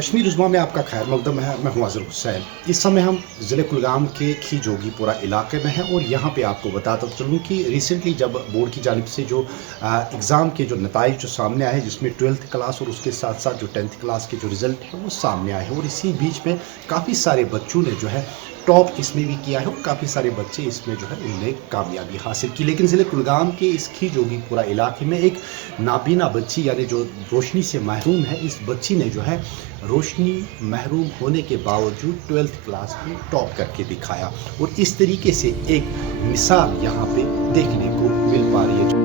کشمیر عظمیٰ میں آپ کا خیر مقدم ہے. میں ہوں اظہر حسین. اس سمے ہم ضلع کلگام کے کھی جوگی پورہ علاقے میں ہیں اور یہاں پہ آپ کو بتاتا چلوں کہ ریسنٹلی جب بورڈ کی جانب سے جو ایگزام کے جو نتائج جو سامنے آئے جس میں 12th کلاس اور اس کے ساتھ ساتھ جو 10th کلاس کے جو رزلٹ ہے وہ سامنے آئے ہیں اور اسی بیچ میں کافی سارے بچوں نے جو ہے ٹاپ اس میں بھی کیا ہے اور کافی سارے بچے اس میں جو ہے انہوں نے کامیابی حاصل کی. لیکن ضلع کلگام کے اس کھی جوگی پورہ علاقے میں ایک نابینا بچی یعنی جو روشنی سے محروم ہے, اس بچی نے جو ہے روشنی محروم ہونے کے باوجود 12th کلاس میں ٹاپ کر کے دکھایا اور اس طریقے سے ایک مثال یہاں پہ دیکھنے کو مل پا رہی ہے.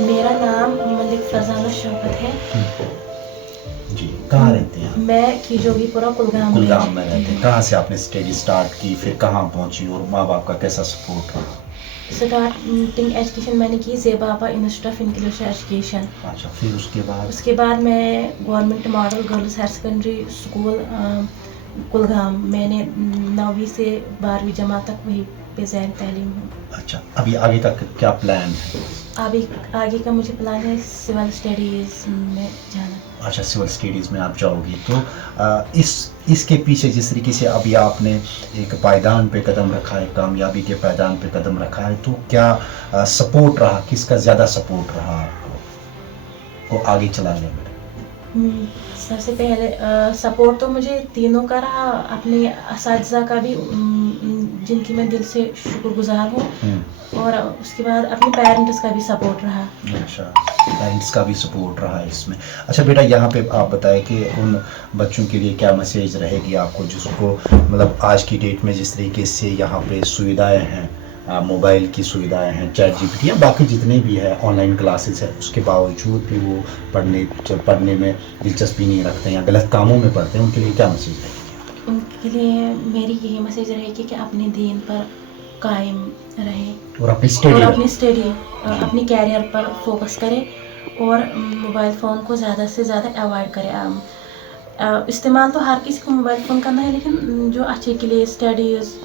میرا نام ملک فضانہ شوکت ہے. جی, کہاں رہتے ہیں؟ میں کھی جوگی پورہ کلگام میں رہتے ہیں. کہاں سے آپ نے اسٹڈی اسٹارٹ کی, پھر کہاں پہنچی اور ماں باپ کا کیسا سپورٹ رہا؟ اسٹارٹنگ ایجوکیشن میں نے کی زیبابا انسٹیٹیوٹ آف انگلش ایجوکیشن. اچھا, پھر اس کے بعد میں government model girls higher secondary school Kulgam, میں نے 9ویں سے 12ویں جماعت تک وہیں پہ زیر تعلیم ہوں. اچھا, ابھی آگے کا کیا پلان ہے؟ ابھی آگے کا مجھے پلان ہے سول اسٹڈیز میں جانا. اچھا, سول اسٹڈیز میں آپ جاؤ گی تو اس کے پیچھے جس طریقے سے ابھی آپ نے ایک پائیدان پہ قدم رکھا ہے, کامیابی کے پائیدان پہ قدم رکھا ہے, تو کیا سپورٹ رہا, کس کا زیادہ سپورٹ رہا آپ کو آگے چلانے میں؟ سب سے پہلے سپورٹ تو مجھے تینوں کا رہا, اپنے اساتذہ کا بھی جن کی میں دل سے شکر گزار ہوں, اور اس کے بعد اپنے پیرنٹس کا بھی سپورٹ رہا. اچھا, پیرنٹس کا بھی سپورٹ رہا اس میں. اچھا بیٹا, یہاں پہ آپ بتائیں کہ ان بچوں کے لیے کیا میسیج رہے گی آپ کو جس کو مطلب آج کی ڈیٹ میں جس طریقے سے یہاں پہ سویدھائیں ہیں, موبائل کی سویدھائیں ہیں, چیٹ جی پی ٹی یا باقی جتنے بھی ہے آن لائن کلاسز ہیں, اس کے باوجود بھی وہ پڑھنے میں دلچسپی نہیں رکھتے ہیں یا غلط کاموں میں پڑھتے ہیں, ان کے لیے کیا میسیج رہے گی؟ ان کے لیے میری یہی میسیج رہے گی کہ اپنے دین پر قائم رہے اور اپنی اسٹڈی اپنی کیریئر پر فوکس کرے اور موبائل فون کو زیادہ سے زیادہ اوائڈ کرے. استعمال تو ہر کسی کو موبائل فون کرنا ہے, لیکن جو اچھے کے لیے اسٹڈیز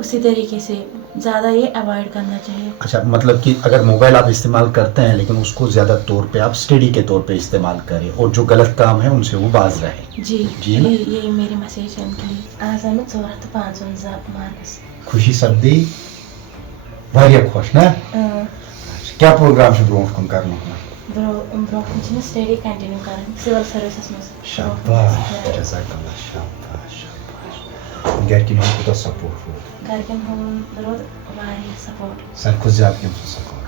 اسی طریقے سے زیادہ یہ اوائڈ کرنا چاہیے. اچھا, مطلب کہ اگر موبائل آپ استعمال کرتے ہیں لیکن اس کو زیادہ طور پہ آپ اسٹڈی کے طور پہ استعمال کریں اور جو غلط کام ہے ان سے وہ باز رہے. جی, یہی میری میسیج ہے ان کے لیے. آز آمت 455 مارکس. خوشی سپدی واریاہ خوش نا. کیا پروگرام سے برونٹ کن کرنا برونٹ کن سٹڈی کنٹینیو کریں سول سروسس میں. شاباش, جزاک اللہ, شاباش شاباش. گھرکن ہند کوتاہ سپورٹ روٗد؟ گھرکن ہند روٗد واریاہ سپورٹ. ساروی کھۄتہٕ زیادٕ کٔمۍ سُنٛد سپورٹ؟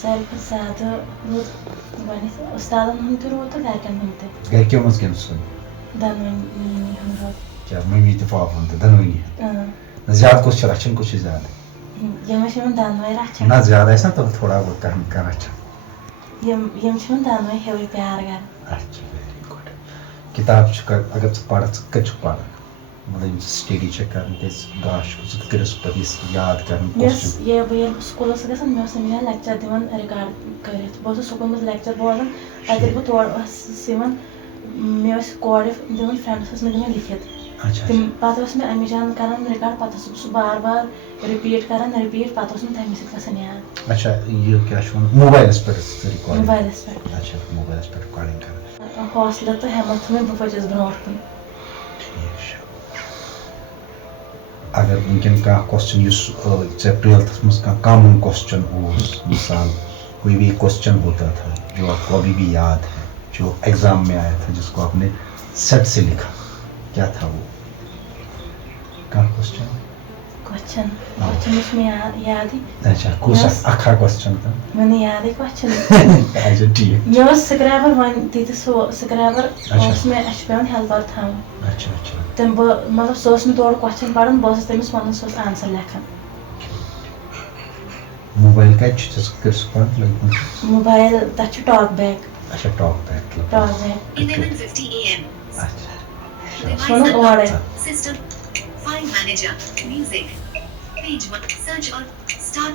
ساروی کھۄتہٕ زیادٕ روٗد گۄڈنٮ۪تھ اُستادن ہُنٛد تہِ روٗد تہٕ گھرکٮ۪ن ہُنٛد تہِ. گھرکیو منٛز کٔمۍ سُنٛد؟ دۄنوٕنی ہُنٛد روٗد. کیٛاہ مٔمی تہٕ پاپہٕ ہُنٛد تہِ دۄنوٕنی؟ زیادٕ کُس چھُ رچھان, کُس چھُ زیادٕ؟ یِم چھِ یِمن دۄنوَے رچھان. نہ زیادٕ آسہِ نا تِم تھوڑا بہت کانٛہہ رچھان. یِم چھِ یِمن دۄنوَے ہیوٕے پیار کران. اچھا, ویری گُڈ. کِتاب چھُ اگر ژٕ پرکھ ژٕ کتہِ چھُکھ پران؟ مطلب یِم سٹڈی چھِ کران کیٛازِ گاش چھُکھ ژٕ کٔرِو سُہ پتہٕ یاد کران بہٕ ییٚلہِ سکوٗل ٲسٕس گژھان مےٚ اوس مےٚ لیکچر دِوان رِکاڈ کٔرِتھ. بہٕ ٲسٕس سکوٗلس منٛز لیکچر بوزان, پتہٕ ییٚلہِ بہٕ تورٕ ٲسٕس یِوان مےٚ ٲسۍ کورِ دِوان فرٛٮ۪نٛڈس ٲس مےٚ دِوان لیکھِتھ. پتہٕ اوس مےٚ امی جان کران رِکاڈ, پتہٕ ٲسٕس بہٕ سُہ بار بار رِپیٖٹ کران پتہٕ اوس مےٚ تمی سۭتۍ گژھان یاد. اچھا, یہِ کیٛاہ چھُ وَنان موبایلس پٮ۪ٹھ ٲسۍ ژٕ رِکاڈِنٛگ؟ موبایلس پٮ۪ٹھ. اچھا, موبایلس پٮ۪ٹھ رِکاڈِنٛگ کران. حوصلہٕ تہٕ ہٮ۪مت تھوٚو مےٚ, بہٕ پٔچِس برونٛٹھ کُن. ٹھیٖک چھُ. اگر وٕنکٮ۪ن کانٛہہ کوسچن یُس ژےٚ 12th منٛز کانٛہہ کامن کوسچن اوس, مثال کوئی بھی کوسچن ہوتا تھا جو آپ کو ابھی بھی یاد ہے, جو ایگزام میں آیا تھا, جس کو آپ نے سیٹ سے لکھا, کیا تھا وہ کانٛہہ کوسچن کوسچن چھُ مےٚ یادٕے. اچھا, کُس اکھا کوسچن تھا؟ مےٚ نہٕ یادٕے کوسچن. اچھا ٹھیٖک. مےٚ اوس سکریبر وۄنۍ تیٖتِس ہُہ سکریبر اوس مےٚ اَسہِ چھُ پیوان ہیلپر تھاوُن. اچھا اچھا. تِم بہٕ مطلب سُہ اوس نہٕ تورٕ کوسچن پران, بہٕ ٲسٕس تٔمِس وَنان سُہ اوس آنسر لیکھان. موبایل کتہِ چھُ ژےٚ کٔرۍ سُہ پانہٕ لٔگمٕژ؟ موبایل تَتھ چھُ ٹاک بیک. اچھا, talk back. Talk back. 11:50 AM. اچھا. سُنُن اورے. System. File manager. Music. Page 1. Search or start.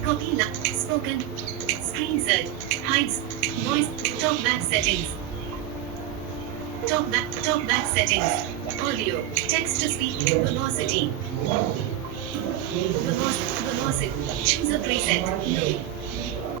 Copy spoken screen set hides voice talkback settings talkback settings audio text to speech velocity choose a preset no